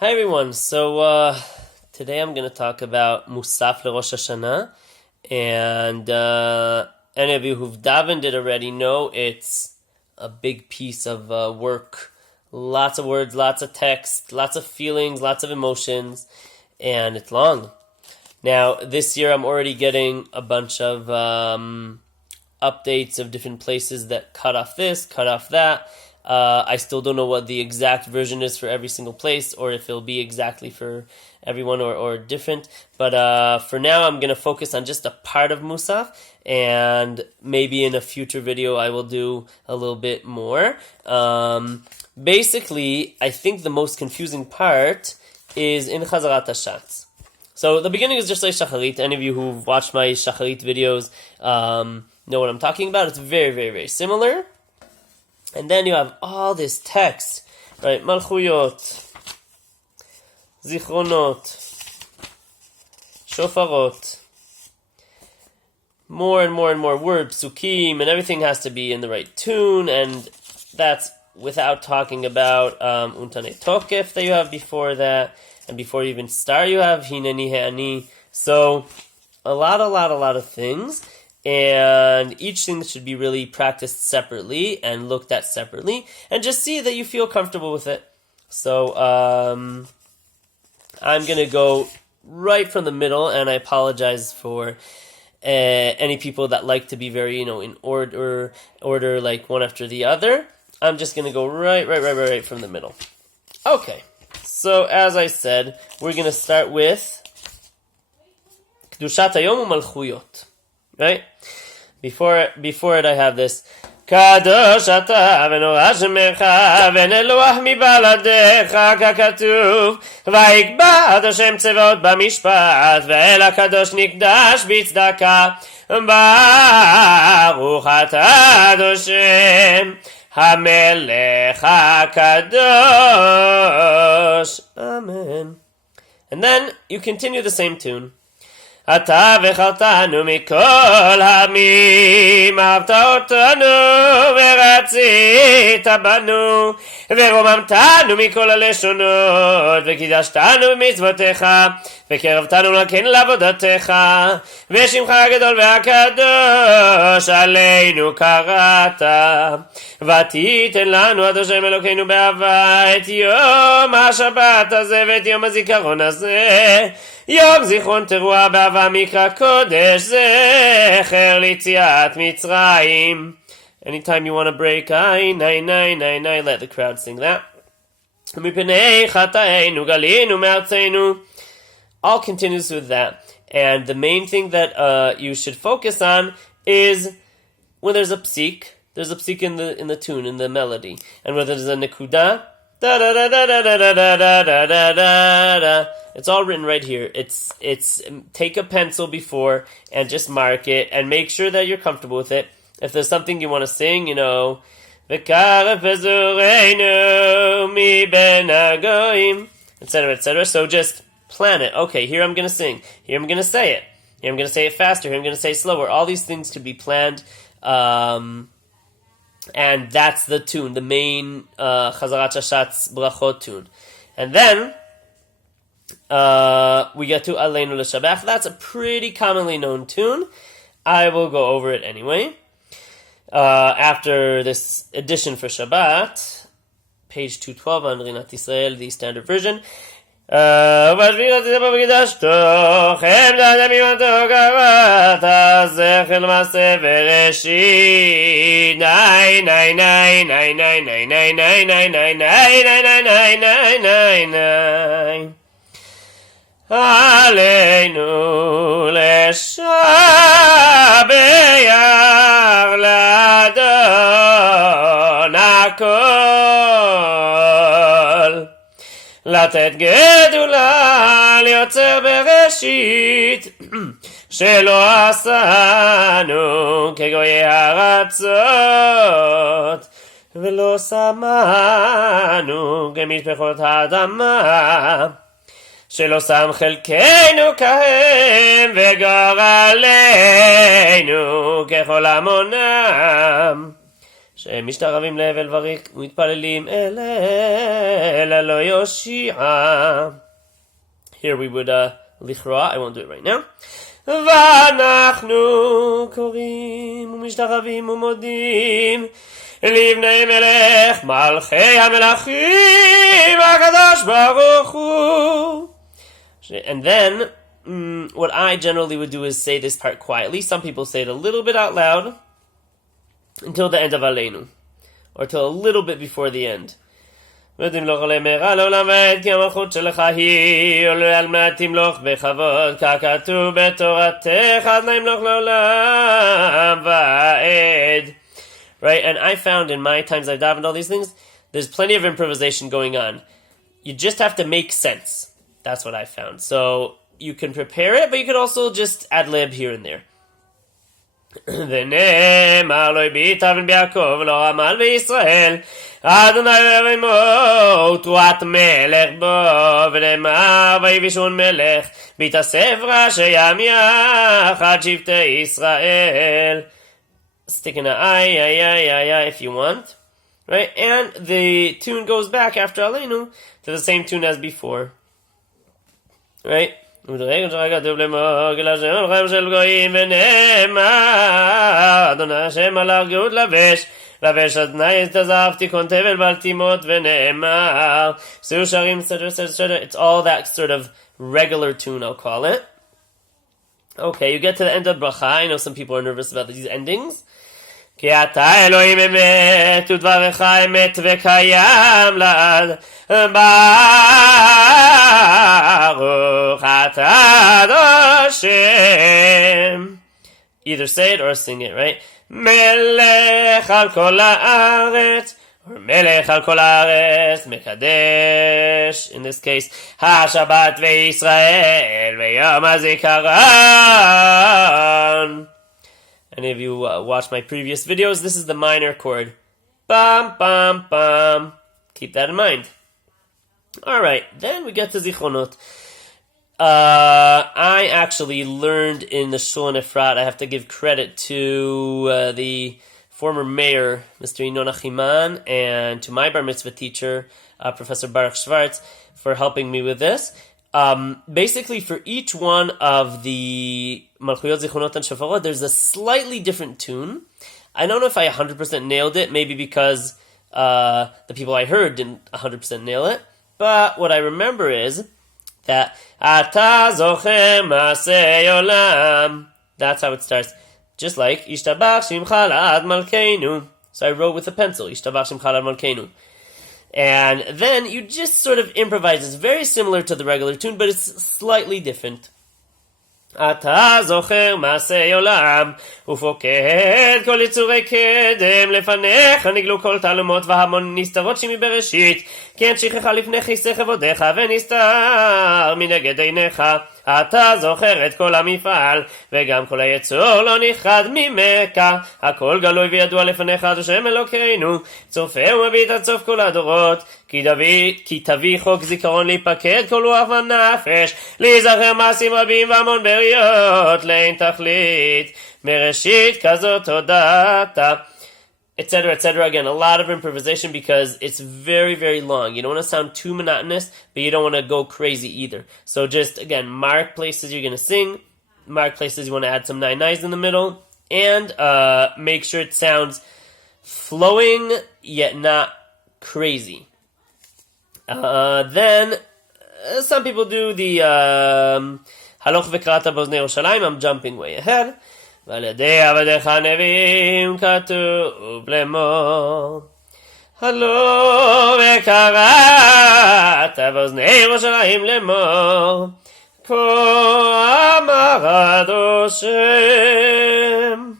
Hi everyone. So today I'm going to talk about Mussaf Rosh Hashanah, and any of you who've davened it already know it's a big piece of work. Lots of words, lots of text, lots of feelings, lots of emotions, and it's long. Now this year I'm already getting a bunch of updates of different places that cut off this, cut off that. I still don't know what the exact version is for every single place, or if it'll be exactly for everyone or different. But for now, I'm going to focus on just a part of Mussaf, and maybe in a future video I will do a little bit more. Basically, I think the most confusing part is in Chazarat Haschatz. So the beginning is just like Shacharit. Any of you who've watched my Shacharit videos know what I'm talking about. It's very, very, very similar. And then you have all this text, right? Malchuyot, Zichronot, Shofarot, more and more and more words, Psukim, and everything has to be in the right tune, and that's without talking about Untane Tokef that you have before that, and before you even start you have Hineni He'ani. So a lot of things. And each thing should be really practiced separately and looked at separately, and just see that you feel comfortable with it. So I'm going to go right from the middle, and I apologize for any people that like to be very, in order like one after the other. I'm just going to go right from the middle. Okay, so as I said, we're going to start with Kedushat Hayom U'Malchuyot. Right? Before it, I have this. Kadosh ata v'norah shemecha v'neluach mibaladecha k'katuv v'yikbad Hashem tzevot b'mishpat ve'el hakadosh nikdash b'tzdaka baruch atah Hashem hamelech hakadosh. Amen. And then you continue the same tune. אתה וחרתנו מכל העמים, אהבת אותנו ורצית בנו, ורוממתנו מכל הלשונות, וקידשתנו במצוותיך, וקרבתנו לכן לעבודתך, ושמך הגדול והקדוש עלינו קראת, ותיתן לנו עד השם אלוקינו באהבה את יום השבת הזה ואת יום הזיכרון הזה, יום זיכרון תרועה באהבה מקרא קודש זכר ליציאת מצרים. Anytime you want to break, nine, let the crowd sing that. מפני חטאינו גלינו מארצנו. All continues with that. And the main thing that you should focus on is when there's a psik in the tune, in the melody. And whether there's a nekuda, da da da da da da da da da da da da. It's all written right here. It's take a pencil before and just mark it and make sure that you're comfortable with it. If there's something you want to sing, V'karef ezureinu mi ben hagoyim, etc. So just plan it. Okay, here I'm going to sing. Here I'm going to say it. Here I'm going to say it faster. Here I'm going to say it slower. All these things could be planned. And that's the tune, the main Chazarat Haschatz brachot tune. And then we get to Aleinu L'Shabach. That's a pretty commonly known tune. I will go over it anyway. After this edition for Shabbat, page 212 on Rinat Israel, the standard version. עלינו לשבח לאדון הכל, לתת גדולה ליוצר בראשית, שלא עשנו כגויי הארצות, ולא שמנו כמשפחות האדמה, שלא שם חלקנו כהם וגורלנו ככל המונם, שהם משתרבים להבל וריק ומתפללים אל lo yoshi'a. Here we would lichra. I won't do it right now. ואנחנו קוראים ומשתחווים ומודים לבני מלך מלכי המלכים הקדוש ברוך הוא. And then what I generally would do is say this part quietly. Some people say it a little bit out loud until the end of Aleinu, or till a little bit before the end. ותמלוך למהרה לעולם ועד, כי המלכות שלך היא, על מנת תמלוך בכבוד, ככתוב בתורתך, עד למלוך לעולם ועד. Right, and I found in my times I've davened all these things, there's plenty of improvisation going on. You just have to make sense. That's what I found. So you can prepare it, but you can also just ad-lib here and there. ונאמר לו ביטבן ביעקב לא עמל בישראל אדוני אוהב עמו ותרועת מלך בו ונאמר ויבישון מלך בהתאסף ראשי עם יחד שבטי ישראל. Stick in an I if you want, right? And the tune goes back after Aleinu to the same tune as before, right? כתוב לאמור כי להשם אלוהיכם של גויים ונאמר אדוני השם מלך גאות לבש אדוני תזב תיקון תבל בל תימות ונאמר שאו שרים etc. It's all that sort of regular tune, I'll call it. Okay, you get to the end of bracha. I know some people are nervous about these endings. כי אתה אלוהים אמת ודברך אמת וקיים לעד ברוך אתה השם. Either say it or sing it, right? מלך על כל הארץ or מלך על כל הארץ מקדש, in this case השבת וישראל ויום הזיכרון. Any of you watched my previous videos, this is the minor chord. Bam, bam, bam. Keep that in mind. Alright, then we get to Zichronot. I actually learned in the Shul Efrat. I have to give credit to the former mayor, Mr. Inoch Achiman, and to my bar mitzvah teacher, Professor Baruch Schwartz, for helping me with this. Basically, for each one of the Malchuyot, Zichronot, and Shofarot, there's a slightly different tune. I don't know if I 100% nailed it, maybe because the people I heard didn't 100% nail it. But what I remember is that Ata Zocher Masei Olam. That's how it starts. Just like Ishtabach Shimcha La'ad Malkeinu. So I wrote with a pencil, Ishtabach Shimcha La'ad Malkeinu. And then you just sort of improvise. It's very similar to the regular tune, but it's slightly different. אתה זוכר מעשי עולם ופוקד כל יצורי קדם לפניך נגלו כל תעלומות והמון נסתרות שמי בראשית כן שכחה לפני כיסא כבודיך ונסתר מנגד עיניך אתה זוכר את כל המפעל וגם כל היצור לא נכחד ממך הכל גלוי וידוע לפניך עד השם אלוקינו צופה ומביט עד סוף כל הדורות כי תביא חוק זיכרון להיפקד כל רוח ונפש להיזכר מעשים רבים והמון בריות לאין תכלית מראשית כזאת הודעת etc., etc. Again, a lot of improvisation because it's very, very long. You don't want to sound too monotonous, but you don't want to go crazy either. So just, again, mark places you're going to sing, mark places you want to add some nine-nines in the middle, and make sure it sounds flowing, yet not crazy. Then, some people do the Haloch v'krata b'oznei Yerushalayim. I'm jumping way ahead. ועל ידי עבדיך הנביאים כתוב לאמור הלא וקראת באוזני ירושלים לאמור כה אמר השם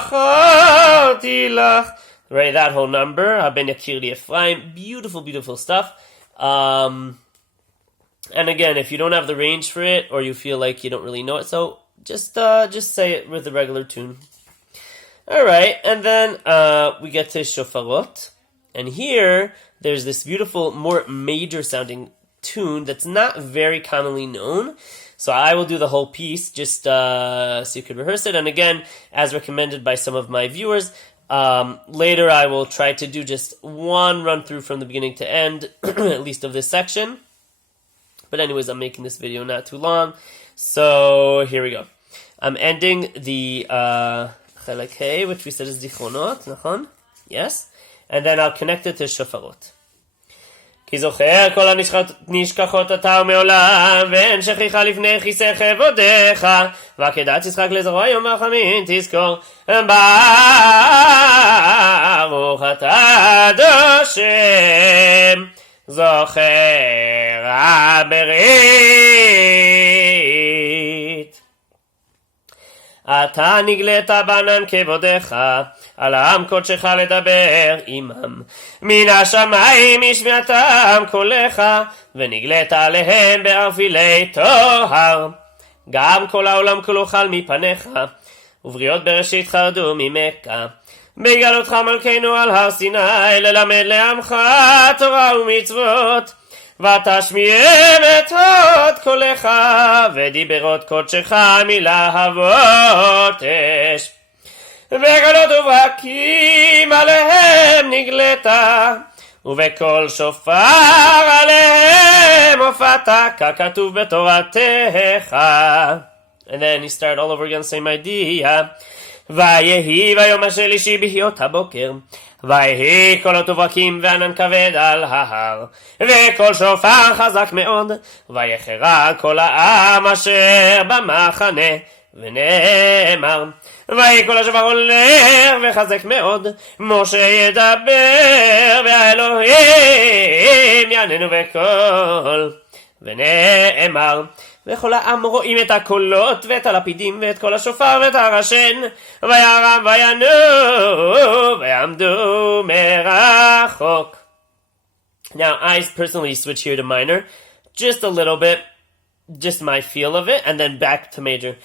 זכרתי לך. Right, that whole number, Haben Yakir Li Ephraim, beautiful, beautiful stuff. And again, if you don't have the range for it or you feel like you don't really know it, so just say it with the regular tune. Alright, and then we get to Shofarot. And here, there's this beautiful, more major sounding tune that's not very commonly known. So I will do the whole piece just so you could rehearse it. And again, as recommended by some of my viewers, Later I will try to do just one run through from the beginning to end, at least of this section. But anyways, I'm making this video not too long. So here we go. I'm ending the Chelek Hey, which we said is Zichronot, nachon? Yes? And then I'll connect it to Shofarot. כי זוכר כל הנשכחות אתה ומעולם, ואין שכיחה לפני כיסא כבודיך, ועקדת יצחק לזרוע יום הרחמים תזכור, ברוך אתה השם, זוכר הברית. אתה נגלית בענן כבודיך, על העם קודשך לדבר עמם. מן השמיים השמעתם קולך, ונגלית עליהם בערפילי טוהר. גם כל העולם כולו חל מפניך, ובריות בראשית חרדו ממך. בגלותך מלכנו על הר סיני, ללמד לעמך תורה ומצוות. ותשמיעם את הוד קולך, ודיברות קודשך מלהבות אש. וגלות ובקים עליהם נגלת, ובקול שופר עליהם הופעת, ככתוב בתורתך. And then you start all over again, same idea. ויהי ביום השלישי בהיות הבוקר, ויהי קולות וברקים וענן כבד על ההר, וקול שופר חזק מאוד, ויחרה כל העם אשר במחנה, ונאמר, ויהי קול השופר הולך וחזק מאוד, משה ידבר והאלוהים יעננו בקול, ונאמר, וכל העם רואים את הקולות ואת הלפידים ואת כל השופר ואת הרשן, וירם וינו ויעמדו מרחוק. Now I personally switch here to minor, just a little bit, just my feel of it, and then back to major.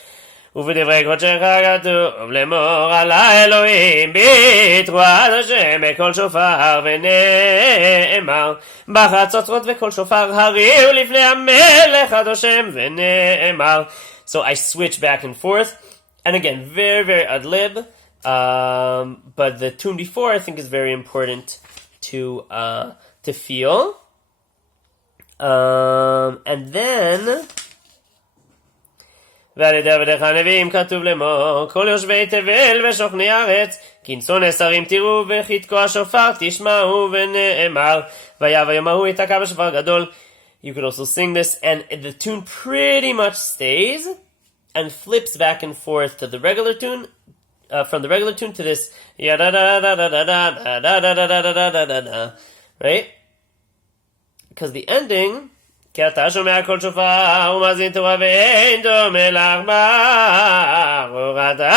ובדברי קודשך כתוב לאמור על האלוהים בתרועת השם בקול שופר, ונאמר בחצוצרות וקול שופר הריעו לפני המלך השם, ונאמר. So I switch back and forth, and again, very ad lib, but the tune before I think is very important to feel. And then ועל ידי עבדיך הנביאים כתוב לאמור, כל יושבי תבל ושוכני ארץ, כנסון השרים תראו וחתקו השופר תשמעו, ונאמר, והיה ביום ההוא יתקע בשופר גדול. You could also sing this, and the tune pretty much stays and flips back and forth to the regular tune, from the regular tune to this, right? Because the ending, כי אתה שומע קול שופר ומאזין תורה ואין דומה לך, ברוך אתה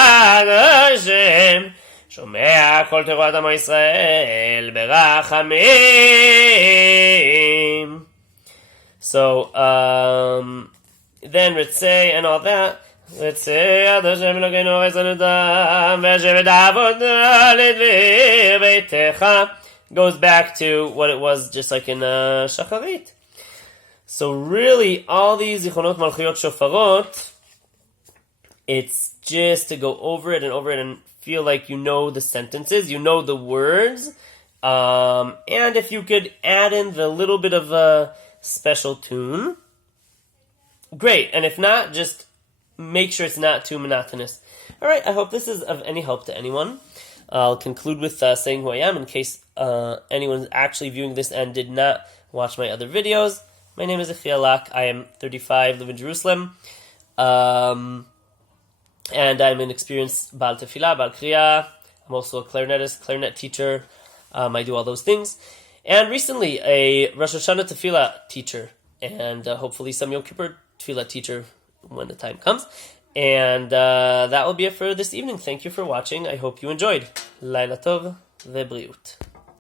השם, שומע קול תורת עמו ישראל ברחמים. So, then Ritzei and all that, Ritzei ad Hashem Elokeinu oretz דם, והשם תעבוד לדביר ביתך, goes back to what it was just like in Shacharit. So really, all these Zichronot Malchiyot Shofarot, it's just to go over it and feel like you know the sentences, you know the words, and if you could add in the little bit of a special tune, great. And if not, just make sure it's not too monotonous. All right, I hope this is of any help to anyone. I'll conclude with saying who I am in case anyone's actually viewing this and did not watch my other videos. My name is Yehiel Lock. I am 35, live in Jerusalem. And I'm an experienced Ba'aley Tefillah, Ba'al Kriya. I'm also a clarinetist, clarinet teacher. I do all those things. And recently, a Rosh Hashanah Tefillah teacher. And hopefully some Yom Kippur Tefillah teacher when the time comes. And that will be it for this evening. Thank you for watching. I hope you enjoyed. Laila Tov ve'briut.